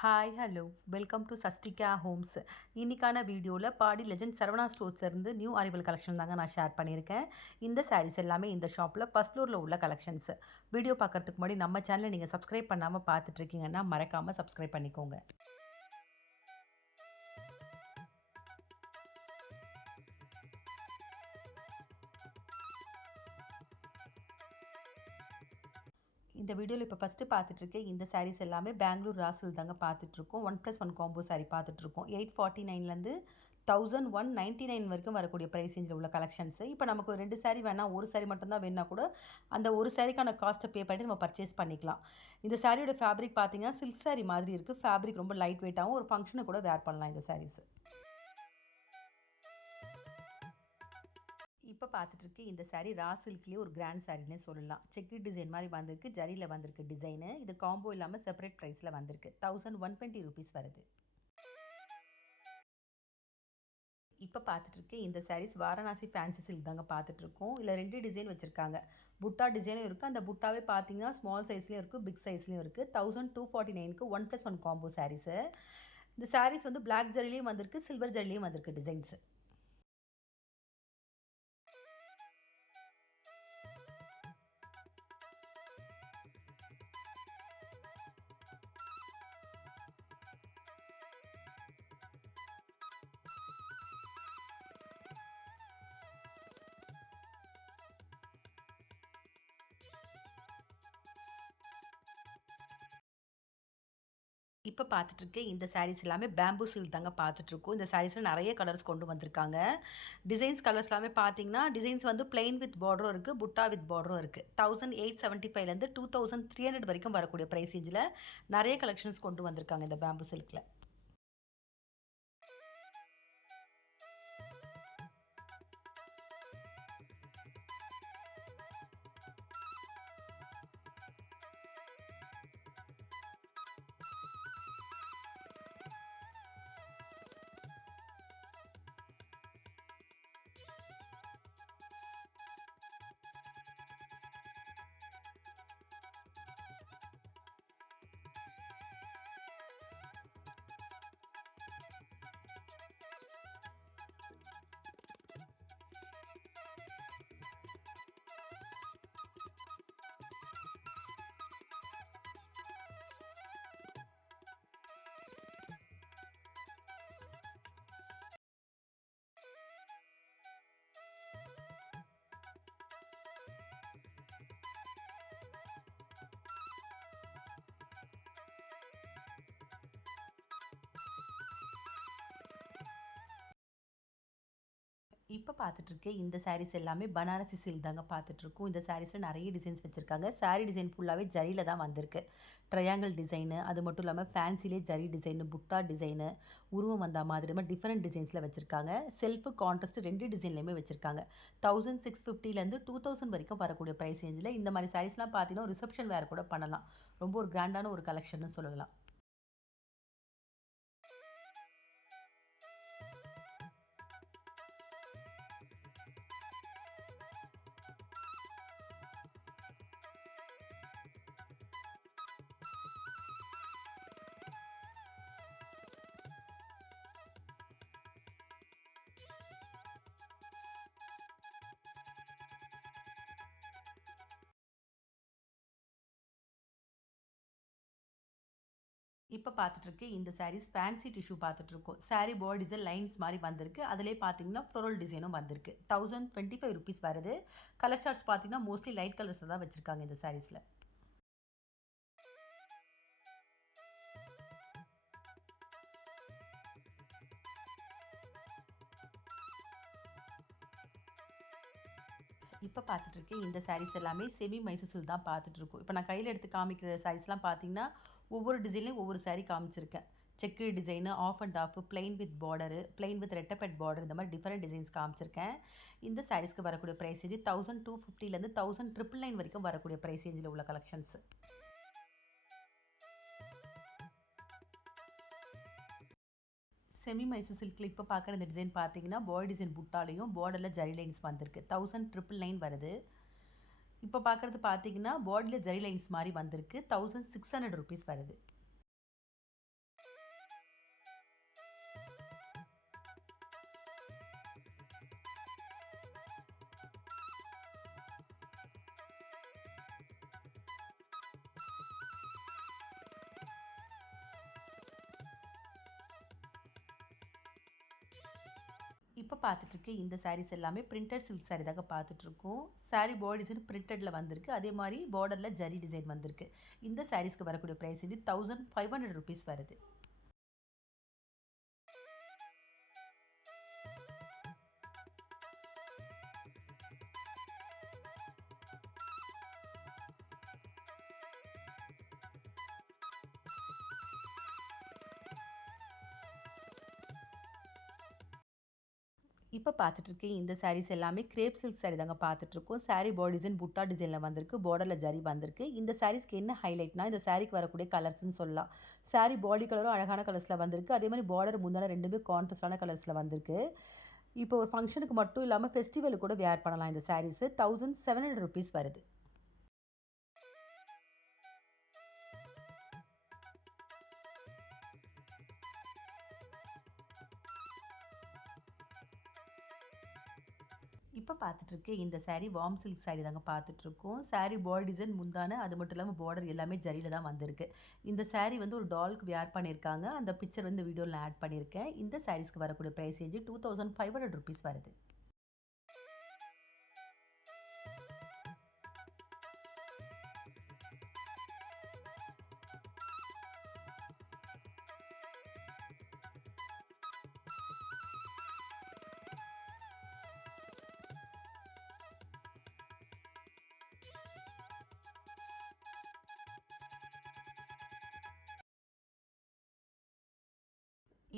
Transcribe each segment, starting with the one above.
Hi hello welcome to Sastika homes. இன்றைக்கான வீடியோவில் Padi legend Saravana ஸ்டோர்ஸ்லேருந்து நியூ அரைவல் கலெக்ஷன் தாங்க நான் ஷேர் பண்ணியிருக்கேன். இந்த சாரீஸ் எல்லாமே இந்த ஷாப்பில் ஃபஸ்ட் ஃப்ளோரில் உள்ள கலெக்ஷன்ஸ். வீடியோ பார்க்குறதுக்கு முன்னாடி நம்ம சேனலை நீங்கள் சப்ஸ்கிரைப் பண்ணாமல் பார்த்துட்ருக்கீங்கன்னா மறக்காமல் சப்ஸ்கிரைப் பண்ணிக்கோங்க. இந்த வீடியோவில் இப்போ ஃபஸ்ட்டு பார்த்துட்ருக்கேன் இந்த சாரீஸ் எல்லாமே பெங்களூர் ராசில் தாங்க பார்த்துட்ருக்கோம். 1+1 காம்போ சாரீ பார்த்துட்ருக்கோம். 849லேருந்து 1199 வரைக்கும் வரக்கூடிய ப்ரைஸ் ரேஞ்சில் உள்ள கலெக்ஷன்ஸு. இப்போ நமக்கு ஒரு 2 சாரீ வேணாம், ஒரு சாரீ மட்டும்தான் வேணுன்னா கூட அந்த ஒரு சாரீக்கான காஸ்ட்டை பே பண்ணிட்டு நம்ம பர்ச்சேஸ் பண்ணிக்கலாம். இந்த சாரியோட ஃபேப்ரிக் பார்த்தீங்கன்னா சில்க் சாரீ மாதிரி இருக்குது. ஃபேப்ரிக் ரொம்ப லைட் வெயிட்டாகவும் ஒரு ஃபங்க்ஷனை கூட வேர் பண்ணலாம் இந்த சாரீஸ். இப்போ பார்த்துட்ருக்கு இந்த சாரீ ரா சில்க்லேயே ஒரு கிராண்ட் சாரின்னே சொல்லலாம். செக்கு டிசைன் மாதிரி வந்திருக்கு, ஜரியில் வந்திருக்கு டிசைனு. இது காம்போ இல்லாமல் செப்பரேட் ப்ரைஸில் வந்திருக்கு. 1120 ருபீஸ் வருது. இப்போ பார்த்துட்ருக்கு இந்த சாரீஸ் வாரணாசி ஃபேன்சி சில்க் தாங்க பார்த்துட்ருக்கோம். இல்லை 2 டிசைன் வச்சுருக்காங்க. புட்டா டிசைனும் இருக்குது. அந்த புட்டாவே பார்த்தீங்கன்னா ஸ்மால் சைஸ்லேயும் இருக்குது, பிக் சைஸ்லேயும் இருக்குது. 1249க்கு 1+1 காம்போ சாரீஸு. இந்த சாரீஸ் வந்து பிளாக் ஜரிலையும் வந்திருக்கு, சில்வர் ஜரிலையும் வந்திருக்கு டிசைன்ஸு. இப்போ பார்த்துட்ருக்க இந்த சாரீஸ் எல்லாமே பேம்பூ சில்க் தாங்க பார்த்துட்ருக்கோம். இந்த சாரீஸில் நிறைய கலர்ஸ் கொண்டு வந்திருக்காங்க. டிசைன்ஸ் கலர்ஸ் எல்லாமே பார்த்தீங்கன்னா டிசைன்ஸ் வந்து பிளெயின் வித் பார்டரும் இருக்குது, புட்டா வித் பார்டரும் இருக்குது. 1875லேருந்து 2300 வரைக்கும் வரக்கூடிய ப்ரைஸ் ரேஞ்சில் நிறைய கலெக்ஷன்ஸ் கொண்டு வந்திருக்காங்க இந்த பேம்பூ சில்கில். இப்போ பார்த்துட்ருக்கேன் இந்த சாரீஸ் எல்லாமே பனாரசி சில்க் தாங்க பார்த்துட்ருக்கோம். இந்த சாரீஸில் நிறைய டிசைன்ஸ் வச்சுருக்காங்க. சாரீ டிசைன் ஃபுல்லாகவே ஜரியில் தான் வந்திருக்கு. ட்ரையாங்கிள் டிசைனு, அது மட்டும் இல்லாமல் ஃபேன்சிலே ஜரி டிசைனு, புட்டா டிசைனு, உருவம் வந்த மாதிரி மாதிரி டிஃப்ரெண்ட் டிசைன்ஸில் வச்சுருக்காங்க. செல்ஃபு கான்ட்ராஸ்ட் 2 டிசைன்லேயுமே வச்சுருக்காங்க. 1650லேருந்து 2000 வரைக்கும் வரக்கூடிய ப்ரைஸ் ரேஞ்சில் இந்த மாதிரி சாரீஸ்லாம் பார்த்தீங்கன்னா ரிசப்ஷன் வேறு கூட பண்ணலாம். ரொம்ப ஒரு கிராண்டான ஒரு கலெக்ஷன்னு சொல்லலாம். இப்போ பார்த்துட்ருக்கு இந்த சாரீஸ் ஃபேன்சி டிஷ்யூ பார்த்துட்ருக்கோம். சாரீ பாடி டிசைன் லைன்ஸ் மாதிரி வந்திருக்கு. அதிலே பார்த்தீங்கன்னா ஃப்ளோரல் டிசைனும் வந்திருக்கு. 1025 ருபீஸ் வருது. கலர் சார்ட்ஸ் பார்த்தீங்கன்னா மோஸ்ட்லி லைட் கலர்ஸில் தான் வச்சுருக்காங்க இந்த சாரீஸில். இப்போ பார்த்துட்ருக்கேன் இந்த சாரீஸ் எல்லாமே செமி மைசூர் சில்க் தான் பார்த்துட்ருக்கோம். இப்போ நான் கையில் எடுத்து காமிக்கிற சாரீஸ்லாம் பார்த்தீங்கன்னா ஒவ்வொரு டிசைன்லேயும் ஒவ்வொரு சாரீ காமிச்சிருக்கேன். Check design, half and half, plain with border, plain with ரெட்டப்பெட் பார்டர், இந்த மாதிரி டிஃப்ரெண்ட் டிசைன்ஸ் காமிச்சிருக்கேன். இந்த சாரீஸ்க்கு வரக்கூடிய ப்ரைஸ் ரேஞ்சு 1250லேருந்து 1999 வரைக்கும் வரக்கூடிய ப்ரைஸ் ரேஞ்சில் உள்ள கலெக்ஷன்ஸ். செமி மைசூர் சில்கில் இப்போ பார்க்குற இந்த டிசைன் பார்த்தீங்கன்னா பாடி டிசைன் புட்டாலையும் பார்டரில் ஜரி லைன்ஸ் வந்திருக்கு. 1999 வருது. இப்போ பார்க்குறது பார்த்தீங்கன்னா பாடியில் ஜரி லைன்ஸ் மாதிரி வந்திருக்கு. 1600 ருபீஸ் வருது. இப்போ பார்த்துட்ருக்க இந்த சாரீஸ் எல்லாமே பிரிண்டட் சில்க் சாரீ தாங்க பார்த்துட்ருக்கோம். சாரீ பாடி டிசைன் பிரிண்டடில் வந்திருக்கு. அதே மாதிரி பார்டரில் ஜரி டிசைன் வந்திருக்கு. இந்த சாரீஸ்க்கு வரக்கூடிய ப்ரைஸ் வந்து ₹1500 வருது. இப்போ பார்த்துட்ருக்க இந்த சாரீஸ் எல்லாமே கிரேப் சில்க் சாரீ தாங்க பார்த்துட்ருக்கோம். சாரீ பாடி டிசைன் புட்டா டிசைனில் வந்திருக்கு. பார்டரில் ஜரி வந்திருக்கு. இந்த சாரீஸ்க்கு என்ன ஹைலைட்னா, இந்த சாரீக்கு வரக்கூடிய கலர்ஸ்ன்னு சொல்லலாம். சாரீ பாடி கலரும் அழகான கலர்ஸில் வந்திருக்கு. அதே மாதிரி பார்டர் முந்தான ரெண்டுமே கான்ட்ராஸ்டான கலர்ஸில் வந்திருக்கு. இப்போ ஒரு ஃபங்க்ஷனுக்கு மட்டும் இல்லாமல் ஃபெஸ்டிவலுக்கு கூட வேர் பண்ணலாம் இந்த சாரீஸு. ₹1700 வருது. இப்போ பார்த்துட்ருக்க இந்த சாரீ வார்ம் சில்க் சாரீ தாங்க பார்த்துட்ருக்கோம். சாரீ பாடி டிசைன் முந்தான அது மட்டும் இல்லாமல் பார்டர் எல்லாமே ஜரியில் தான் வந்திருக்கு. இந்த சாரீ வந்து ஒரு டாலுக்கு வேர் பண்ணியிருக்காங்க. அந்த பிக்சர் வந்து வீடியோவில் நான் ஆட் பண்ணியிருக்கேன். இந்த சாரீஸ்க்கு வரக்கூடிய ப்ரைஸ் ரேஞ்சு ₹2500 வருது.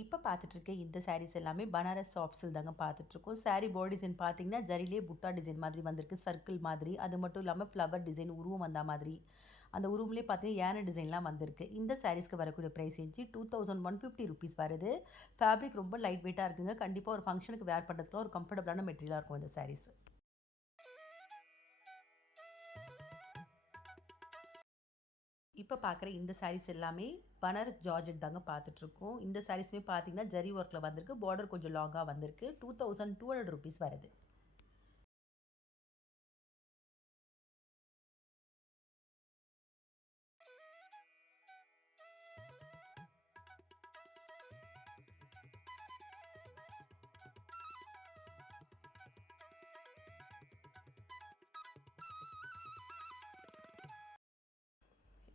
இப்போ பார்த்துட்ருக்க இந்த சாரீஸ் எல்லாமே பனாரஸ் சாஃப்ட் சில்க் தாங்க பார்த்துட்ருக்கோம். சாரீ பாடி டிசைன் பார்த்தீங்கன்னா ஜரிலே புட்டா டிசைன் மாதிரி வந்திருக்கு. சர்க்கிள் மாதிரி, அது மட்டும் இல்லாமல் ஃப்ளவர் டிசைன் உருவம் வந்த மாதிரி, அந்த உருவம்லேயே பார்த்தீங்கன்னா யானை டிசைன்லாம் வந்திருக்கு. இந்த சாரீஸ்க்கு வரக்கூடிய ப்ரைஸ் ரேஞ்சு ₹2150 வருது. ஃபேப்ரிக் ரொம்ப லைட் வெயிட்டாக இருக்குங்க. கண்டிப்பாக ஒரு ஃபங்க்ஷனுக்கு வேர் பண்ணுறதுக்குலாம் ஒரு கம்ஃபர்டபுளான மெட்டீரியலாக இருக்கும் இந்த சாரீஸ். இப்போ பார்க்குற இந்த சாரீஸ் எல்லாமே பனாரஸ் ஜார்ஜெட் தாங்க பார்த்துட்ருக்கோம். இந்த சாரீஸுமே பார்த்தீங்கன்னா ஜரி ஒர்க்கில் வந்திருக்கு. பார்டர் கொஞ்சம் லாங்காக வந்திருக்கு. ₹2200 வருது.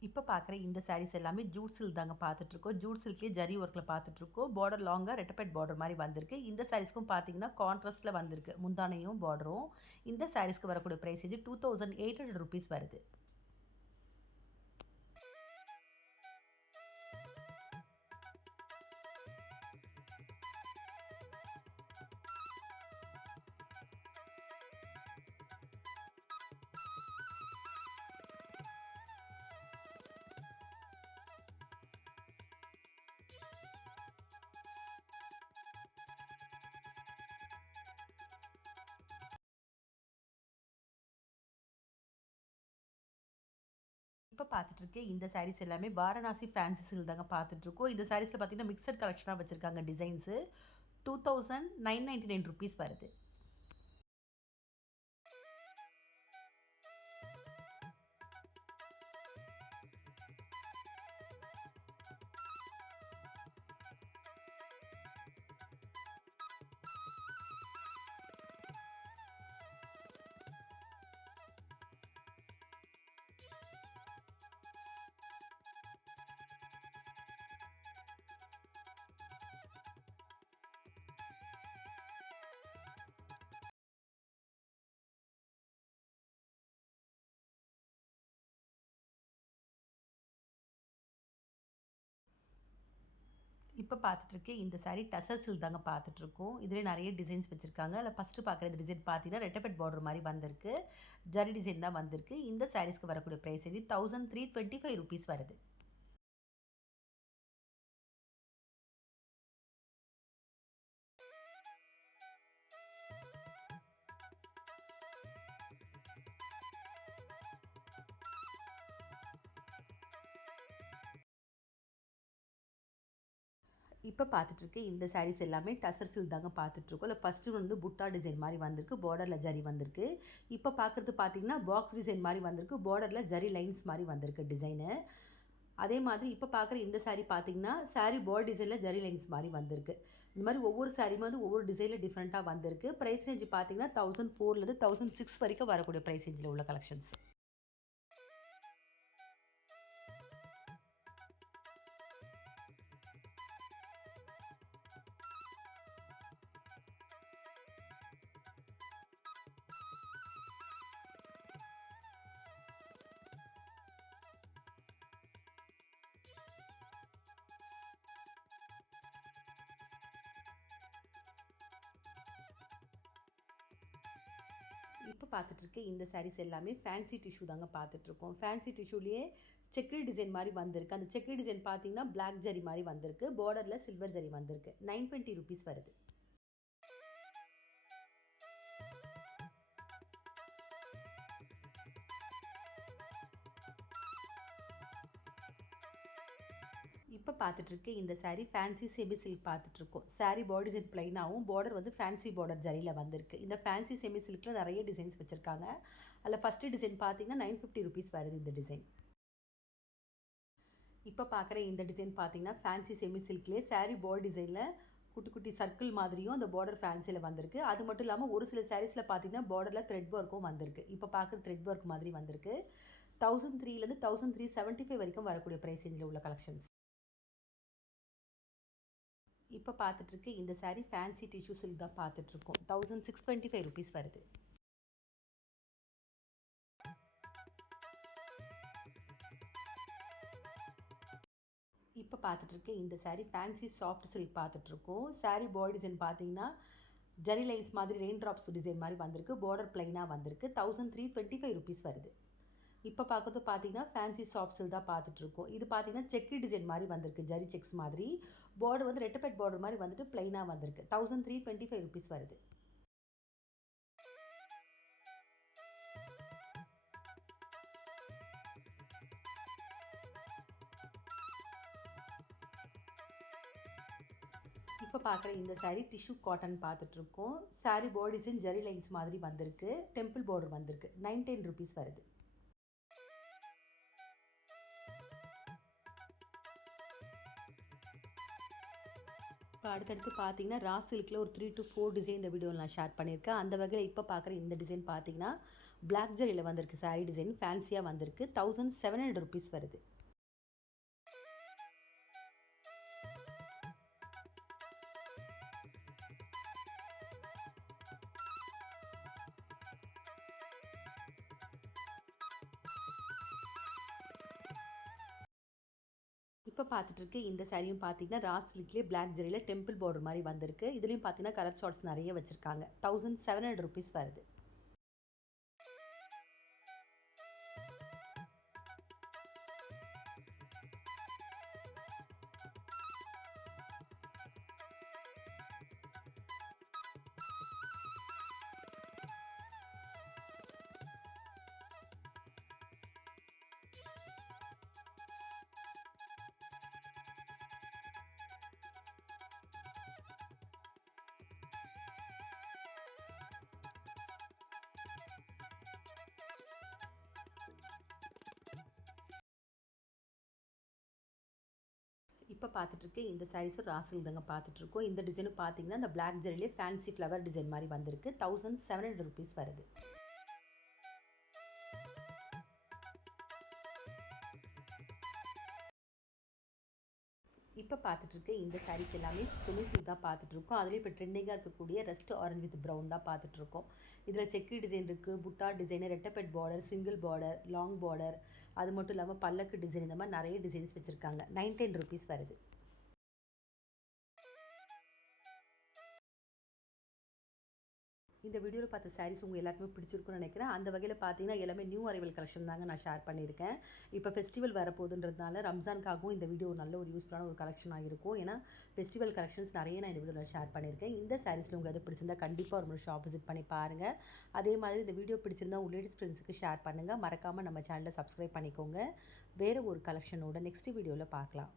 இப்போ பார்க்குற இந்த சாரீஸ் எல்லாமே ஜூட் சில்க் தாங்க பார்த்துட்ருக்கோம். ஜூட் சில்க்லேயே ஜரி ஒர்க்கில் பார்த்துட்ருக்கோம். பார்டர் லாங்காக ரெட்டப்பேட் பார்டர் மாதிரி வந்திருக்கு. இந்த சாரீஸ்க்கும் பார்த்தீங்கன்னா கான்ட்ராஸ்ட்டில் வந்திருக்கு. முந்தானையும் பார்டரும். இந்த சாரீஸ்க்கு வரக்கூடிய ப்ரைஸ் இது ₹2800 வருது. இப்போ பார்த்துட்ருக்கேன் இந்த சாரீஸ் எல்லாமே வாரணாசி ஃபேன்சி சில்க் தாங்க பார்த்துட்ருக்கோம். இந்த சாரீஸில் பார்த்தீங்கன்னா மிக்சட் கலெக்ஷனாக வச்சுருக்காங்க டிசைன்ஸு. ₹2999 வருது. இப்போ பார்த்துட்ருக்கேன் இந்த சாரீ டசர் சில்க் தாங்க பார்த்துட்ருக்கோம். இதிலே நிறைய டிசைன்ஸ் வச்சுருக்காங்க. அதில் ஃபஸ்ட்டு பார்க்குற இந்த டிசைன் பார்த்தீங்கன்னா ரெட்டப்பெட் பார்டர் மாதிரி வந்திருக்கு. ஜரி டிசைன் தான் வந்திருக்கு. இந்த சாரீஸ்க்கு வரக்கூடிய ப்ரைஸ் இது ₹1325 வருது. இப்போ பார்த்துட்ருக்க இந்த சாரீஸ் எல்லாமே டசர் சில்க் தாங்க பார்த்துட்ருக்கோம். இல்லை ஃபஸ்ட்டு வந்து புட்டா டிசைன் மாதிரி வந்திருக்கு. பார்டரில் ஜரி வந்திருக்கு. இப்போ பார்க்குறது பார்த்தீங்கன்னா பாக்ஸ் டிசைன் மாதிரி வந்திருக்கு. பார்டரில் ஜரி லைன்ஸ் மாதிரி வந்திருக்கு டிசைனு. அதே மாதிரி இப்போ பார்க்குற இந்த saree பார்த்தீங்கன்னா, saree பாடி டிசைனில் ஜரி லைன்ஸ் மாரி வந்திருக்கு. இந்த மாரி ஒவ்வொரு சாரியுமே வந்து ஒவ்வொரு டிசைனில் டிஃப்ரெண்ட்டாக வந்திருக்கு. பிரைஸ் ரேஞ்ச் பார்த்தீங்கன்னா, 1004லேருந்து 1006 வரைக்கும் வரக்கூடிய பிரைஸ் ரேஞ்சில் உள்ள கலெக்ஷன்ஸ். இப்போ பார்த்துட்ருக்க இந்த சாரீஸ் எல்லாமே ஃபேன்சி டிஷ்யூ தாங்க பார்த்துட்ருக்கோம். ஃபேன்சி டிஷ்யூலேயே செக்குடு டிசைன் மாதிரி வந்திருக்கு. அந்த செக்குடு டிசைன் பார்த்தீங்கன்னா பிளாக் ஜரி மாதிரி வந்திருக்கு. பார்டரில் சில்வர் ஜரி வந்திருக்கு. 920 ருபீஸ் வருது. இப்போ பார்த்துட்ருக்க இந்த saree ஃபேன்சி செமி சில்க் பார்த்துட்ருக்கோம். saree பாடி டிசைன் ப்ளைனாகவும் பார்டர் வந்து ஃபேன்சி பார்டர் ஜரியில் வந்திருக்கு. இந்த ஃபேன்சி செமி சில்கில் நிறைய டிசைன்ஸ் வச்சுருக்காங்க. அதில் ஃபஸ்ட்டு டிசைன் பார்த்தீங்கன்னா 950 ருபீஸ் வருது இந்த டிசைன். இப்போ பார்க்குற இந்த டிசைன் பார்த்தீங்கன்னா ஃபேன்சி செமி சில்க்லேயே saree பாடி டிசைனில் குட்டி குட்டி சர்க்கிள் மாதிரியும் அந்த பார்டர் ஃபேன்சியில் வந்திருக்கு. அது மட்டும் இல்லாமல் ஒரு சில சாரீஸில் பார்த்தீங்கன்னா பார்டரில் த்ரெட் ஒர்க்கும் வந்திருக்கு. இப்போ பார்க்குற த்ரெட் ஒர்க் மாதிரி வந்திருக்கு. 1003லேருந்து 1375 வரைக்கும் வரக்கூடிய ப்ரைஸ் ரேஞ்சில் உள்ள கலெக்ஷன்ஸ். இப்போ பார்த்துட்ருக்கு இந்த saree ஃபேன்சி டிஷ்யூ சில்க் தான் பார்த்துட்ருக்கோம். 1625 ருபீஸ் வருது. இப்போ பார்த்துட்ருக்கு இந்த saree ஃபேன்சி சாஃப்ட் சில்க் பார்த்துட்ருக்கோம். saree பாடி டிசைன் பார்த்தீங்கன்னா ஜரி லைன்ஸ் மாதிரி ரெயின் ட்ராப்ஸ் டிசைன் மாதிரி வந்திருக்கு. பார்டர் ப்ளைனாக வந்திருக்கு. 1325 ருபீஸ் வருது. இப்போ பார்க்குறது பார்த்தீங்கன்னா ஃபேன்சி சாஃப்ட் சில்க் தான் பார்த்துட்ருக்கோம். இது பார்த்தீங்கன்னா செக்கு டிசைன் மாதிரி வந்திருக்கு. ஜரி செக்ஸ் மாதிரி பார்டர் வந்து ரெட்டப்பெட் பார்டர் மாதிரி வந்துட்டு ப்ளைனாக வந்திருக்கு. 1325 ருபீஸ் வருது. இப்போ பார்க்குற இந்த saree டிஷ்யூ காட்டன் பார்த்துட்ருக்கோம். saree பாடி டிசைன் ஜரி லைன்ஸ் மாதிரி வந்திருக்கு. டெம்பிள் பார்டர் வந்திருக்கு. 910 ருபீஸ் வருது. இப்போ அடுத்தடுத்து பார்த்தீங்கன்னா ரா சில்கில் ஒரு 3 to 4 டிசைன் இந்த வீடியோவில் நான் ஷேர் பண்ணியிருக்கேன். அந்த வகையில் இப்போ பார்க்குற இந்த டிசைன் பார்த்தீங்கன்னா பிளாக் ஜரியில் வந்திருக்கு. saree டிசைன் ஃபேன்சியாக வந்திருக்கு. 1700 ருபீஸ் வருது. இப்போ பார்த்துட்ருக்கு இந்த சாரியும் பார்த்தீங்கன்னா ரா சில்க்லேயே பிளாக் ஜரியில் டெம்பிள் பார்டர் மாதிரி வந்திருக்கு. இதுலேயும் பார்த்தீங்கன்னா கலர் சார்ட்ஸ் நிறைய வச்சுருக்காங்க. 1700 ருபீஸ் வருது. இப்போ பார்த்துட்ருக்கு இந்த சாரீஸும் ராசில் தாங்க பார்த்துட்ருக்கோம். இந்த டிசைனும் பார்த்தீங்கன்னா இந்த பிளாக் ஜரிலே ஃபேன்சி ஃப்ளவர் டிசைன் மாதிரி வந்திருக்கு. 1700 ருபீஸ் வருது. இப்போ பார்த்துட்ருக்கு இந்த சாரீஸ் எல்லாமே செமி சில்க் தான் பார்த்துட்ருக்கோம். அதுலேயும் இப்போ ட்ரெண்டிங்காக இருக்கக்கூடிய ரெஸ்ட் ஆரஞ்ச் வித் ப்ரௌன் தான் பார்த்துட்ருக்கோம். இதில் செக்கி டிசைன் இருக்குது, புட்டா டிசைனு, ரெட்டப்பெட் border, single border, long border, அது மட்டும் இல்லாமல் பல்லக்கு டிசைன், இந்த மாதிரி நிறைய டிசைன்ஸ் வச்சுருக்காங்க. 910 ருபீஸ் வருது. இந்த வீடியோவில் பார்த்த சாரீஸ் உங்கள் எல்லாருக்குமே பிடிச்சிருக்குன்னு நினைக்கிறேன். அந்த வகையில் பார்த்தீங்கன்னா எல்லாமே நியூ அரைவல் கலெக்ஷன் தாங்க நான் ஷேர் பண்ணியிருக்கேன். இப்போ ஃபெஸ்டிவல் வரப்போகுதுன்றதுனால ரம்ஜானுக்காகவும் இந்த வீடியோ நல்ல ஒரு யூஸ்ஃபுல்லான ஒரு கலெக்ஷனாக இருக்கும். ஏன்னா ஃபெஸ்டிவல் கலெக்ஷன்ஸ் நிறைய நான் இந்த வீடியோவில் ஷேர் பண்ணியிருக்கேன். இந்த சாரீஸில் உங்களுக்கு எது பிடிச்சிருந்தா கண்டிப்பாக ஒரு முறை ஷாப் விசிட் பண்ணி பாருங்கள். அதே மாதிரி இந்த வீடியோ பிடிச்சிருந்தா உங்கள் லேடிஸ் ஃப்ரெண்ட்ஸுக்கு ஷேர் பண்ணுங்கள். மறக்காமல் நம்ம சேனலை சப்ஸ்கிரைப் பண்ணிக்கோங்க. வேறு ஒரு கலெக்ஷனோட நெக்ஸ்ட் வீடியோவில் பார்க்கலாம்.